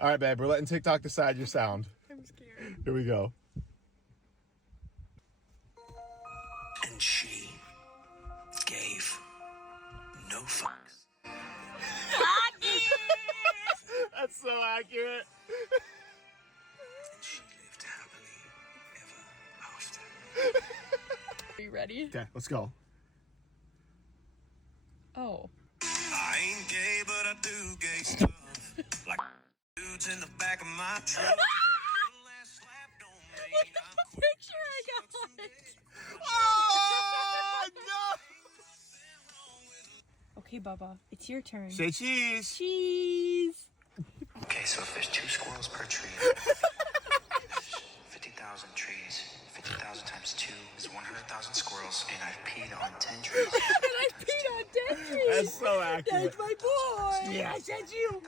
All right, babe, we're letting TikTok decide your sound. I'm scared. Here we go. And she gave no fucks. That's so accurate. And she lived happily ever after. Are you ready? Okay, let's go. Oh. I ain't gay, but I do gay stuff. Like dudes in the back of my truck. Little ass slap don't mean I'm quick. Picture I got. Oh, no! Okay, Bubba, it's your turn. Say cheese. Cheese. Okay, so if there's 2 squirrels per tree, 50,000 trees. 50,000 times 2 is 100,000 squirrels, and I've peed on 10 trees. And I peed on dead trees. That's so accurate. That's my boy. Yes, that's you.